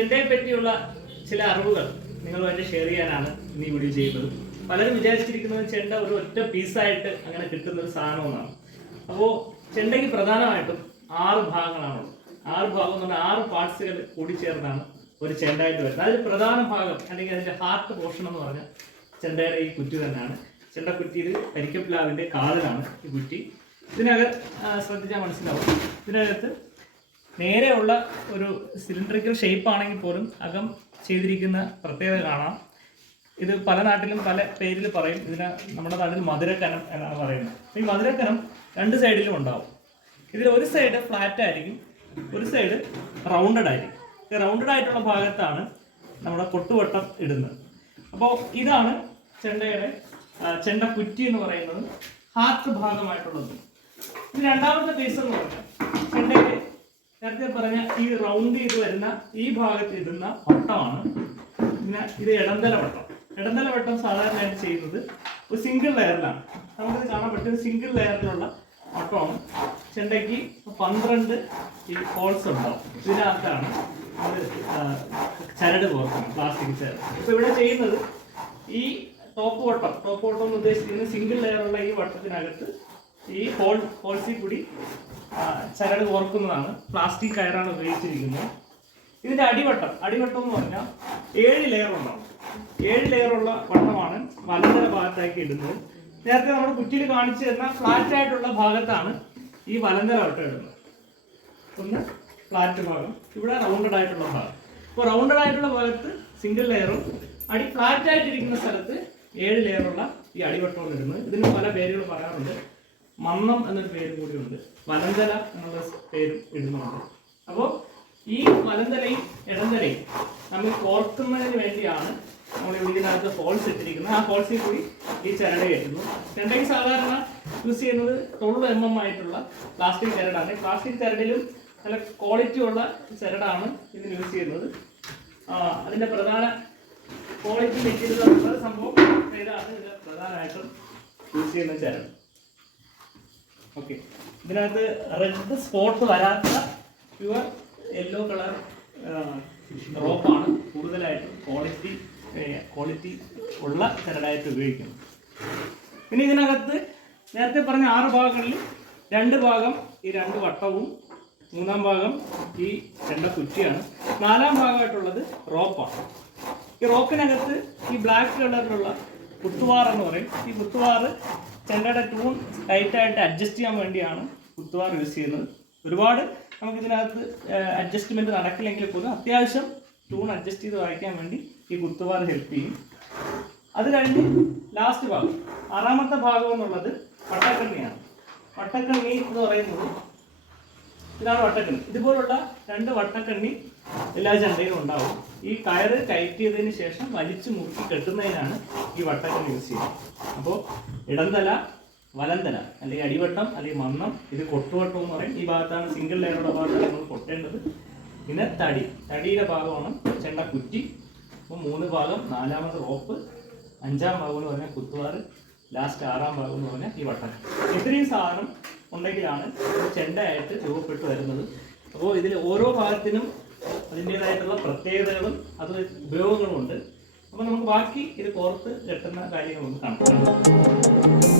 ചെണ്ടയെ പറ്റിയുള്ള ചില അറിവുകൾ നിങ്ങളുമായിട്ട് ഷെയർ ചെയ്യാനാണ് ഇന്ന് ഈ വീഡിയോ ചെയ്യുന്നത്. പലരും വിചാരിച്ചിരിക്കുന്നത് ചെണ്ട ഒരു ഒറ്റ പീസായിട്ട് അങ്ങനെ കിട്ടുന്ന ഒരു സാധനമെന്നാണ്. അപ്പോൾ ചെണ്ടയ്ക്ക് പ്രധാനമായിട്ടും 6 ഭാഗങ്ങളാണുള്ളത്. 6 ഭാഗം എന്ന് പറഞ്ഞാൽ 6 പാർട്സുകൾ കൂടിച്ചേർന്നാണ് ഒരു ചെണ്ടയായിട്ട് വരുന്നത്. അതിൽ പ്രധാന ഭാഗം അല്ലെങ്കിൽ അതിന്റെ ഹാർട്ട് പോർഷൻ എന്ന് പറഞ്ഞാൽ ചെണ്ടയുടെ ഈ കുറ്റി തന്നെയാണ്. ചെണ്ടക്കുറ്റിയിൽ കരിക്കപ്ലാവിന്റെ കാതലാണ് ഈ കുറ്റി. ഇതിനകത്ത് ശ്രദ്ധിച്ചാൽ മനസ്സിലാവും, ഇതിനകത്ത് നേരെയുള്ള ഒരു സിലിണ്ടറിക്കൽ ഷേപ്പ് ആണെങ്കിൽ പോലും അകം ചെയ്തിരിക്കുന്ന പ്രത്യേകത കാണാം. ഇത് പല നാട്ടിലും പല പേരിൽ പറയും. ഇതിന് നമ്മുടെ നാട്ടിൽ മധുരക്കനം എന്നാണ് പറയുന്നത്. ഈ മധുരക്കനം 2 സൈഡിലും ഉണ്ടാവും. ഇതിൽ ഒരു സൈഡ് ഫ്ലാറ്റ് ആയിരിക്കും, ഒരു സൈഡ് റൗണ്ടഡ് ആയിരിക്കും. ഈ റൗണ്ടഡ് ആയിട്ടുള്ള ഭാഗത്താണ് നമ്മുടെ കൊട്ടുവട്ടം ഇടുന്നത്. അപ്പോൾ ഇതാണ് ചെണ്ടയുടെ ചെണ്ടക്കുറ്റി എന്ന് പറയുന്നത്, ഹാർട്ട് ഭാഗമായിട്ടുള്ളത്. ഇത് രണ്ടാമത്തെ പീസ് എന്ന് പറഞ്ഞാൽ ചെണ്ടയുടെ നേരത്തെ പറഞ്ഞ ഈ റൗണ്ട് ചെയ്ത് വരുന്ന ഈ ഭാഗത്ത് ഇടുന്ന വട്ടമാണ്. പിന്നെ ഇത് ഇടന്തല വട്ടം. ഇടന്തല വട്ടം സാധാരണയായിട്ട് ചെയ്യുന്നത് ഒരു സിംഗിൾ ലെയറിലാണ്. നമുക്കിത് കാണാൻ പറ്റും, സിംഗിൾ ലെയറിലുള്ള വട്ടമാണ്. ചെണ്ടയ്ക്ക് 12 ഈ ഹോൾസ് ഉണ്ടാവും. ഇതിനകത്താണ് അത് ചരട് കോർക്കുന്നത്, പ്ലാസ്റ്റിക് ചരട്. ഇപ്പൊ ഇവിടെ ചെയ്യുന്നത് ഈ ടോപ്പ് വട്ടം എന്ന് ഉദ്ദേശിക്കുന്നത് സിംഗിൾ ലെയറുള്ള ഈ വട്ടത്തിനകത്ത് ഈ ഹോൾസിൽ കൂടി ചരട് കോർക്കുന്നതാണ്. പ്ലാസ്റ്റിക് കയറാണ് ഉപയോഗിച്ചിരിക്കുന്നത്. ഇതിന്റെ അടിവട്ടം എന്ന് പറഞ്ഞാൽ 7 ലെയർ ഉണ്ടാവും. 7 ലെയറുള്ള വട്ടമാണ് വലന്തര ഭാഗത്താക്കി ഇടുന്നത്. നേരത്തെ നമ്മൾ കുറ്റിയിൽ കാണിച്ചു തരുന്ന ഫ്ലാറ്റ് ആയിട്ടുള്ള ഭാഗത്താണ് ഈ വലന്തര വട്ടം ഇടുന്നത്. ഒന്ന് ഫ്ലാറ്റ് ഭാഗം, ഇവിടെ റൗണ്ടഡ് ആയിട്ടുള്ള ഭാഗം. ഇപ്പോൾ റൗണ്ടഡ് ആയിട്ടുള്ള ഭാഗത്ത് സിംഗിൾ ലെയറും അടി ഫ്ലാറ്റ് ആയിട്ടിരിക്കുന്ന സ്ഥലത്ത് 7 ലെയറുള്ള ഈ അടിവട്ടമാണ് ഇടുന്നത്. ഇതിന് പല പേരുകൾ പറയാറുണ്ട്. മന്നം എന്നൊരു പേര് കൂടിയുണ്ട്, വലന്തല എന്നുള്ള പേരും ഇടുന്നുണ്ട്. അപ്പോൾ ഈ വലന്തലയും ഇടന്തലയും നമ്മൾ കോർക്കുന്നതിന് വേണ്ടിയാണ് നമ്മൾ ഇതിനകത്ത് ഹോൾസ് ഇട്ടിരിക്കുന്നത്. ആ ഹോൾസിൽ കൂടി ഈ ചരട് കയറ്റുന്നു. ചെണ്ടയ്ക്ക് സാധാരണ യൂസ് ചെയ്യുന്നത് 12 mm ആയിട്ടുള്ള പ്ലാസ്റ്റിക് ചരടാണ്. പ്ലാസ്റ്റിക് ചരടിലും നല്ല ക്വാളിറ്റി ഉള്ള ചരടാണ് ഇതിന് യൂസ് ചെയ്യുന്നത്. അതിന്റെ പ്രധാന ക്വാളിറ്റി മെറ്റീരിയൽ സംഭവം ഇതാണ് ഇതിന് പ്രധാനമായിട്ടും യൂസ് ചെയ്യുന്ന ചരട്. ഓക്കെ, ഇതിനകത്ത് റെഡ് സ്പോട്ട് വരാത്ത പ്യുവർ യെല്ലോ കളർ റോപ്പാണ് കൂടുതലായിട്ടും ക്വാളിറ്റി ഉള്ള ചരടായിട്ട് ഉപയോഗിക്കുന്നത്. പിന്നെ ഇതിനകത്ത് നേരത്തെ പറഞ്ഞ 6 ഭാഗങ്ങളിൽ 2 ഭാഗം ഈ 2 വട്ടവും 3-ാം ഭാഗം ഈ ചെണ്ടക്കുറ്റിയാണ്. 4-ാം ഭാഗമായിട്ടുള്ളത് റോപ്പാണ്. ഈ റോപ്പിനകത്ത് ഈ ബ്ലാക്ക് കളറിലുള്ള കുത്തുവാർ എന്ന് പറയും. ഈ കുത്തുവാർ ചെണ്ടയുടെ ട്യൂൺ ടൈറ്റായിട്ട് അഡ്ജസ്റ്റ് ചെയ്യാൻ വേണ്ടിയാണ് കുത്തുവാർ യൂസ് ചെയ്യുന്നത്. ഒരുപാട് നമുക്കിതിനകത്ത് അഡ്ജസ്റ്റ്മെൻറ്റ് നടക്കില്ലെങ്കിൽ പോലും അത്യാവശ്യം ട്യൂൺ അഡ്ജസ്റ്റ് ചെയ്ത് വായിക്കാൻ വേണ്ടി ഈ കുത്തുവാർ ഹെൽപ്പ് ചെയ്യും. അത് കഴിഞ്ഞ് ലാസ്റ്റ് ഭാഗം 6-ാമത്തെ ഭാഗം എന്നുള്ളത് വട്ടക്കണ്ണിയാണ്. വട്ടക്കണ്ണി എന്ന് പറയുന്നത് ഇതാണ് വട്ടക്കണ്ണി. ഇതുപോലുള്ള 2 വട്ടക്കണ്ണി എല്ലാ ചെണ്ടയിലും ഉണ്ടാവും. ഈ കയറ് ടൈറ്റ് ചെയ്തതിന് ശേഷം വലിച്ചു മുറുക്കി കെട്ടുന്നതിനാണ് ഈ വട്ടക്കണ്ണി യൂസ് ചെയ്യുന്നത്. അപ്പോൾ ഇടന്തല, വലന്തല അല്ലെങ്കിൽ അടിവട്ടം അല്ലെങ്കിൽ മന്നം, ഇത് കൊട്ടുവട്ടം എന്ന് പറയും. ഈ ഭാഗത്താണ് സിംഗിൾ ലെയറുടെ ഭാഗത്താണ് നമ്മൾ കൊട്ടേണ്ടത്. പിന്നെ തടിയുടെ ഭാഗമാണ് ചെണ്ടക്കുറ്റി. അപ്പോൾ 3 ഭാഗം, 4-ാമത് റോപ്പ്, 5-ാം ഭാഗം എന്ന് പറഞ്ഞാൽ കുത്തുവാറ്, ലാസ്റ്റ് 6-ാം ഭാഗം എന്ന് പറഞ്ഞാൽ ഈ വട്ടം. ഇത്രയും സാധനം ഉണ്ടെങ്കിലാണ് ചെണ്ടയായിട്ട് രൂപപ്പെട്ടു വരുന്നത്. അപ്പോൾ ഇതിൽ ഓരോ ഭാഗത്തിനും അതിൻ്റേതായിട്ടുള്ള പ്രത്യേകതകളും അത് ഉപയോഗങ്ങളും ഉണ്ട്. അപ്പോൾ നമുക്ക് ബാക്കി ഇത് കോർത്ത് കെട്ടുന്ന കാര്യങ്ങളൊന്ന് കാണാം.